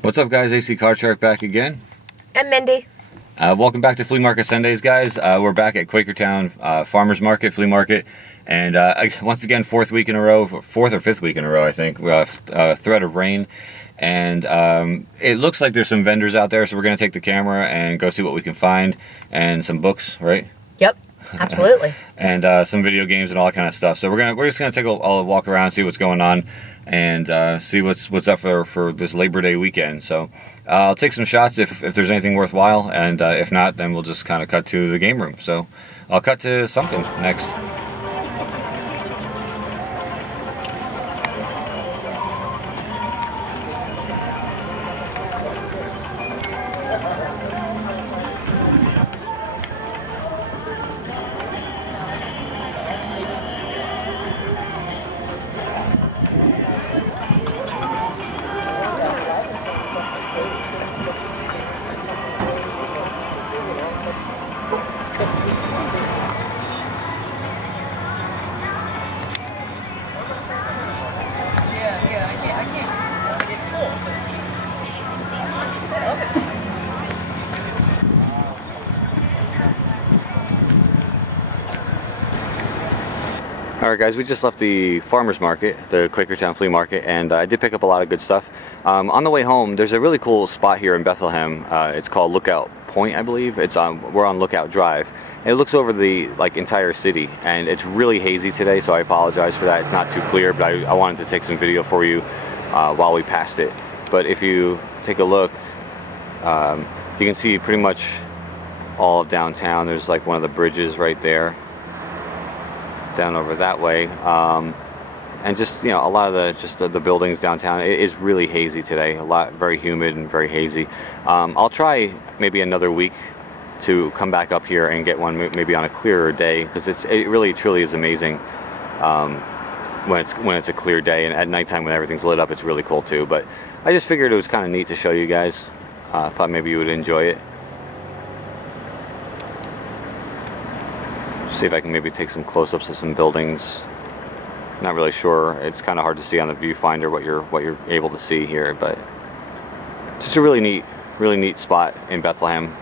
What's up, guys? AC Car Shark back again. And Mindy. Welcome back to Flea Market Sundays, guys. We're back at Quakertown Farmers Market, Flea Market, and once again, fourth or fifth week in a row, I think. Threat of rain, and it looks like there's some vendors out there, so we're gonna take the camera and go see what we can find, and some books, right? Yep, absolutely. And some video games and all that kind of stuff. So we're just gonna take a walk around, see what's going on, and see what's up for this Labor Day weekend. So I'll take some shots if there's anything worthwhile, and if not, then we'll just kind of cut to the game room. So I'll cut to something next. Alright, guys, we just left the farmers market, the Quakertown Flea Market, and I did pick up a lot of good stuff. On the way home, there's a really cool spot here in Bethlehem. It's called Lookout Point, I believe. We're on Lookout Drive. And it looks over the entire city, and it's really hazy today, so I apologize for that. It's not too clear, but I wanted to take some video for you while we passed it. But if you take a look, you can see pretty much all of downtown. There's like one of the bridges right there, down over that way, and just a lot of the buildings downtown. It is really hazy today, very humid and very hazy. I'll try maybe another week to come back up here and get one maybe on a clearer day, because it really truly is amazing when it's a clear day, and at nighttime when everything's lit up, it's really cool too. But I just figured it was kind of neat to show you guys. Thought maybe you would enjoy it. See if I can maybe take some close-ups of some buildings. Not really sure. It's kind of hard to see on the viewfinder what you're able to see here, but just a really neat spot in Bethlehem.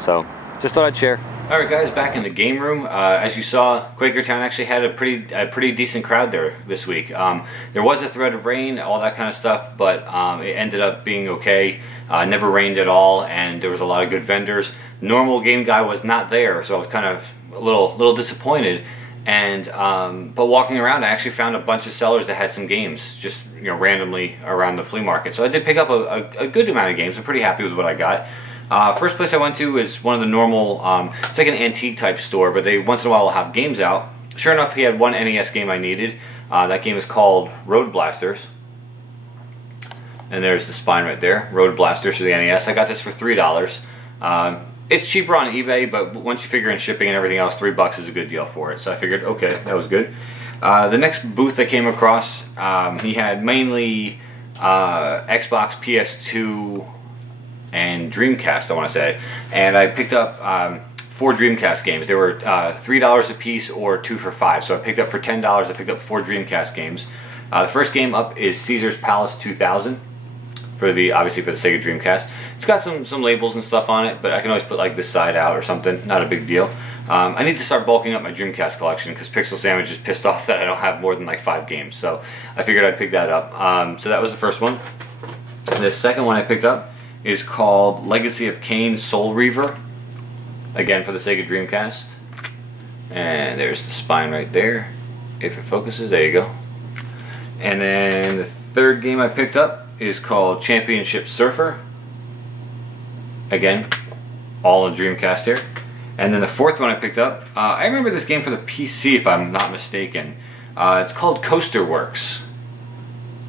So just thought I'd share. All right, guys, back in the game room. As you saw, Quakertown actually had a pretty decent crowd there this week. There was a threat of rain, all that kind of stuff, but it ended up being okay. Never rained at all, and there was a lot of good vendors. Normal game guy was not there, so I was kind of a little disappointed. And but walking around, I actually found a bunch of sellers that had some games just randomly around the flea market. So I did pick up a good amount of games. I'm pretty happy with what I got. First place I went to is one of the normal, it's like an antique type store, but they once in a while will have games out. Sure enough, he had one NES game I needed. That game is called Road Blasters. And there's the spine right there, Road Blasters for the NES. I got this for $3. It's cheaper on eBay, but once you figure in shipping and everything else, $3 is a good deal for it. So I figured, okay, that was good. The next booth I came across, he had mainly Xbox, PS2, and Dreamcast, I want to say. And I picked up 4 Dreamcast games. They were $3 a piece or 2 for $5. So I picked up for $10. I picked up 4 Dreamcast games. The first game up is Caesar's Palace 2000. Obviously for the Sega Dreamcast. It's got some labels and stuff on it, but I can always put like this side out or something. Not a big deal. I need to start bulking up my Dreamcast collection because Pixel Sandwich is pissed off that I don't have more than like 5 games. So I figured I'd pick that up. So that was the first one. The second one I picked up is called Legacy of Kain Soul Reaver. Again for the Sega Dreamcast. And there's the spine right there. If it focuses, there you go. And then the third game I picked up is called Championship Surfer. Again, all on Dreamcast here. And then the fourth one I picked up, I remember this game for the PC if I'm not mistaken. It's called Coaster Works.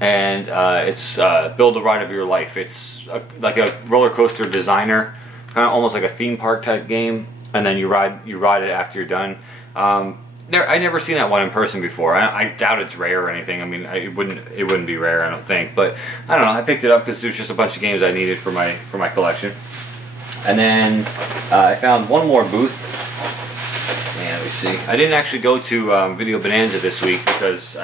And it's build the ride of your life. It's like a roller coaster designer, kind of almost like a theme park type game. And then you ride it after you're done. I never seen that one in person before. I doubt it's rare or anything. I mean, it wouldn't be rare, I don't think. But I don't know. I picked it up because there's just a bunch of games I needed for my collection. And then I found one more booth. And let me see. I didn't actually go to Video Bonanza this week because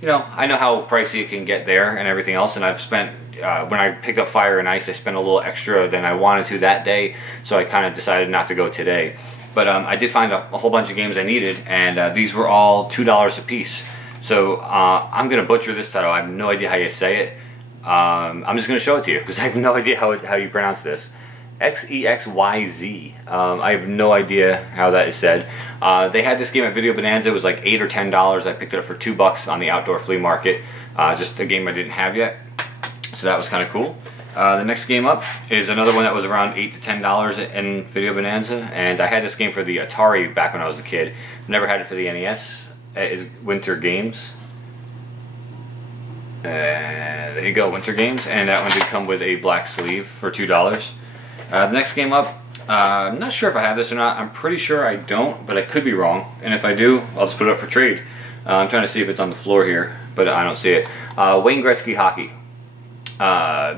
you know, I know how pricey it can get there and everything else, and I've spent, when I picked up Fire and Ice, I spent a little extra than I wanted to that day, so I kind of decided not to go today. But I did find a whole bunch of games I needed, and these were all $2 a piece. So I'm going to butcher this title. I have no idea how you say it. I'm just going to show it to you because I have no idea how you pronounce this. XEXYZ. I have no idea how that is said. They had this game at Video Bonanza. It was like $8 or $10. I picked it up for $2 on the outdoor flea market. Just a game I didn't have yet. So that was kind of cool. The next game up is another one that was around $8 to $10 in Video Bonanza. And I had this game for the Atari back when I was a kid. Never had it for the NES. It is Winter Games. There you go, Winter Games. And that one did come with a black sleeve for $2. The next game up, I'm not sure if I have this or not. I'm pretty sure I don't, but I could be wrong. And if I do, I'll just put it up for trade. I'm trying to see if it's on the floor here, but I don't see it. Wayne Gretzky Hockey.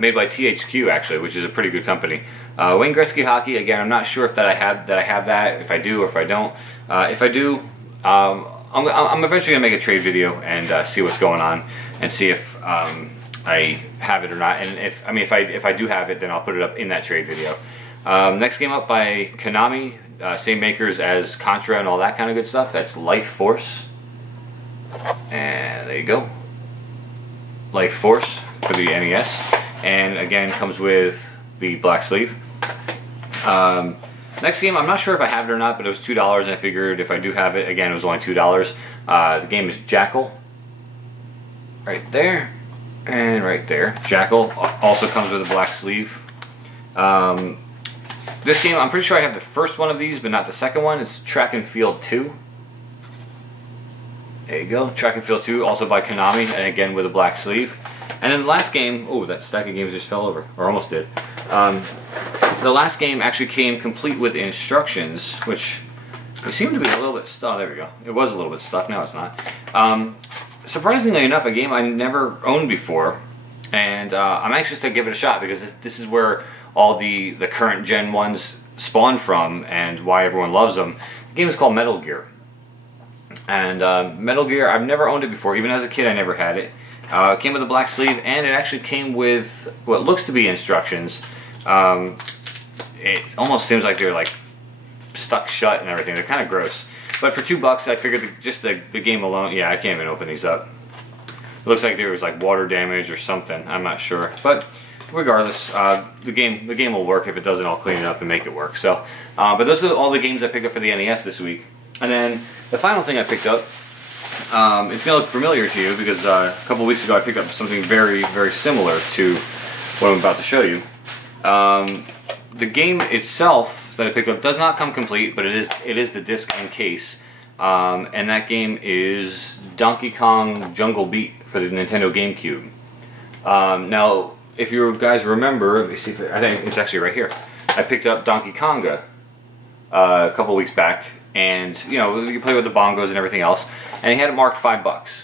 Made by THQ actually, which is a pretty good company. Wayne Gretzky Hockey, again, I'm not sure if I have that, if I do or if I don't. If I do, I'm eventually gonna make a trade video and see what's going on and see if I have it or not. And if I do have it, then I'll put it up in that trade video. Next game up by Konami, same makers as Contra and all that kind of good stuff. That's Life Force. And there you go. Life Force for the NES. And again, comes with the black sleeve. Next game, I'm not sure if I have it or not, but it was $2, and I figured if I do have it, again, it was only $2. The game is Jackal. Right there. And right there. Jackal also comes with a black sleeve. This game, I'm pretty sure I have the first one of these, but not the second one. It's Track and Field 2. There you go. Track and Field 2, also by Konami, and again with a black sleeve. And then the last game, oh, that stack of games just fell over, or almost did. The last game actually came complete with instructions, which we seem to be a little bit stuck. There we go. It was a little bit stuck, now it's not. Surprisingly enough, a game I never owned before, and I'm anxious to give it a shot because this is where all the current gen ones spawned from and why everyone loves them. The game is called Metal Gear. And Metal Gear, I've never owned it before. Even as a kid, I never had it. It came with a black sleeve, and it actually came with what looks to be instructions. It almost seems like they're like stuck shut and everything. They're kind of gross. But for $2, I figured just the game alone. Yeah, I can't even open these up. It looks like there was like water damage or something. I'm not sure. But regardless, the game will work. If it doesn't, I'll clean it up and make it work. So, but those are all the games I picked up for the NES this week. And then the final thing I picked up, it's going to look familiar to you because a couple weeks ago I picked up something very, very similar to what I'm about to show you. The game itself that I picked up does not come complete, but it is the disc and case. And that game is Donkey Kong Jungle Beat for the Nintendo GameCube. Now, if you guys remember, let me see if I think it's actually right here. I picked up Donkey Konga a couple weeks back. And, you know, you play with the bongos and everything else. And he had it marked $5.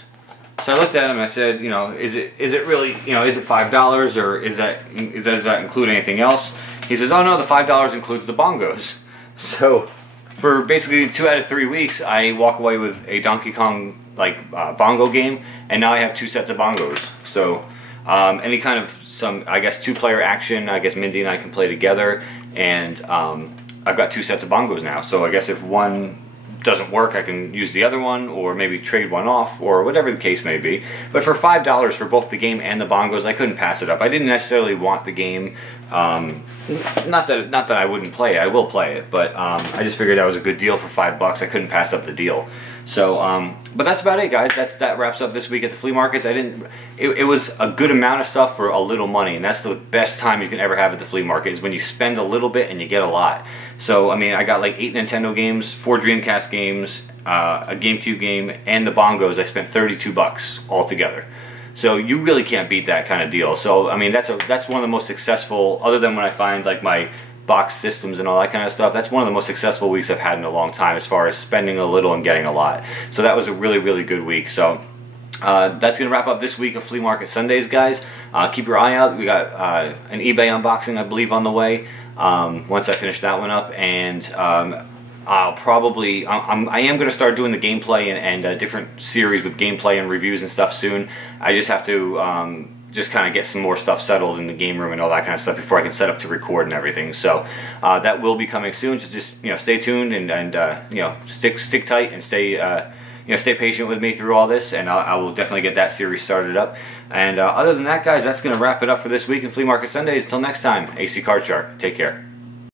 So I looked at him and I said, you know, is it really, you know, is it $5 or does that include anything else? He says, oh no, the $5 includes the bongos. So for basically 2 out of 3 weeks, I walk away with a Donkey Kong bongo game, and now I have 2 sets of bongos. So any kind of I guess 2-player action, I guess Mindy and I can play together, and I've got 2 sets of bongos now, so I guess if one doesn't work, I can use the other one, or maybe trade one off, or whatever the case may be. But for $5 for both the game and the bongos, I couldn't pass it up. I didn't necessarily want the game. Not that I wouldn't play it. I will play it, but I just figured that was a good deal for $5. I couldn't pass up the deal. So, but that's about it, guys. That wraps up this week at the flea markets. It was a good amount of stuff for a little money, and that's the best time you can ever have at the flea market, is when you spend a little bit and you get a lot. So, I mean, I got like 8 Nintendo games, 4 Dreamcast games, a GameCube game, and the bongos. I spent $32 altogether. So you really can't beat that kind of deal. So, I mean, that's one of the most successful, other than when I find like my box systems and all that kind of stuff, that's one of the most successful weeks I've had in a long time as far as spending a little and getting a lot. So that was a really, really good week. So that's going to wrap up this week of Flea Market Sundays, guys. Keep your eye out. We got an eBay unboxing, I believe, on the way once I finish that one up. And I'll probably I am going to start doing the gameplay and different series with gameplay and reviews and stuff soon. I just have to just kind of get some more stuff settled in the game room and all that kind of stuff before I can set up to record and everything. So that will be coming soon. So just stay tuned and stick tight and stay patient with me through all this, and I will definitely get that series started up. And other than that, guys, that's going to wrap it up for this week in Flea Market Sundays. Until next time, AC Card Shark. Take care.